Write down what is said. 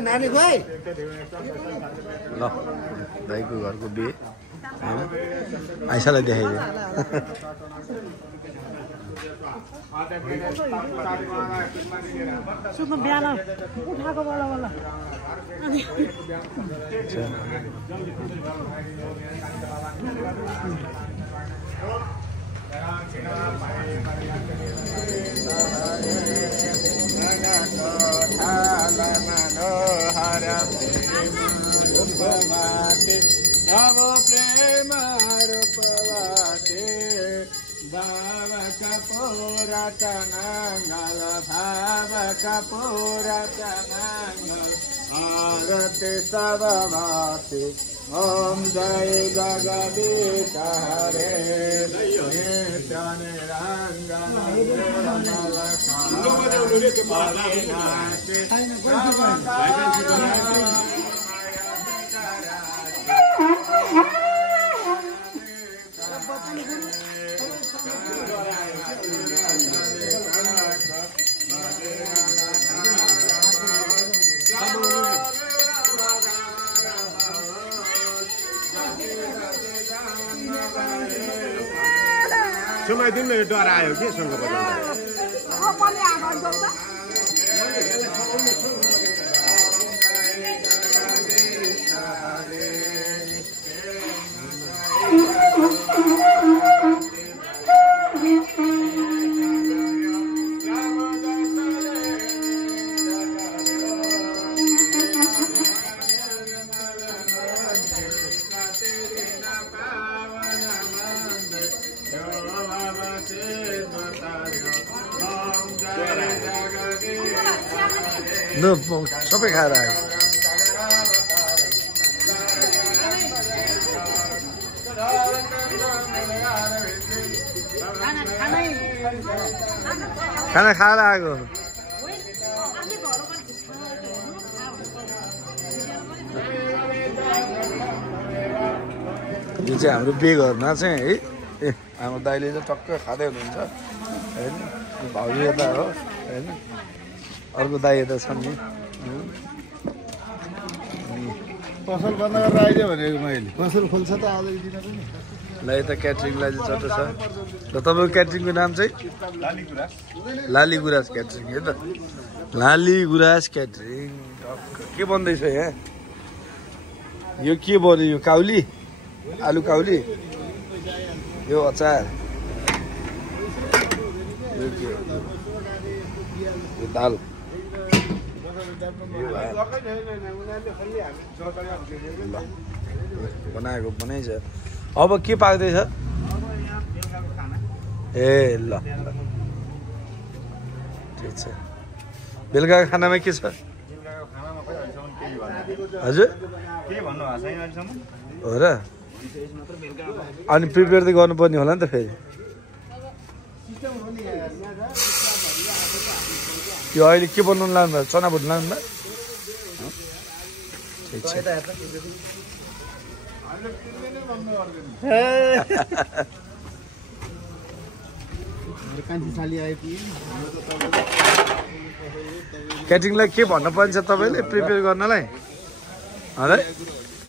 नानी भाइ ल दाइको घरको बिहे हैन आइसालाई देखाइदियो सुत्नु बिहान उठाएको बल्ल बल्ल नव प्रेम रूपवाते भाव कपूरत मंगल भाव कपूरत मंगल आरती सब भाति ओम जय जगदीश हरे नित्य निरंजन सुनाइदिनु यो डर आयो के सँग सबै खाएर आयो खाना खाएर आएको यो चाहिँ हाम्रो बिहे घरमा चाहिँ है ए हाम्रो दाइले चाहिँ टक्क खाँदै हुनुहुन्छ होइन भाउजू यता हो होइन अर्को दाइ यता छन् नि पसल बन्द गरेर आइदियो भनेको मैले पसल खोल्छ त आउँदै दिन पनि ल यता क्याटरिङलाई चाहिँ चट्ट छ र तपाईँको क्याटरिङको नाम चाहिँ लाली गुराँस क्याटरिङ है त लाली गुराँस क्याटरिङ के बन्दैछ यहाँ यो के बन्यो यो काउली आलु काउली यो अचार यो दाल बनाएको बनाइछ अब के पाक्दैछ ए ल ठिक छ बेलुकाको खानामा के छ हजुर हो र अनि प्रिपेयर त गर्नुपर्ने होला नि त फेरि यो अहिले के बनाउनु लाग्नु भयो चना भुट्नु लाग्नु भयो ठिक छ क्याटरिङलाई के भन्नु पर्छ तपाईँले प्रिपेयर गर्नलाई है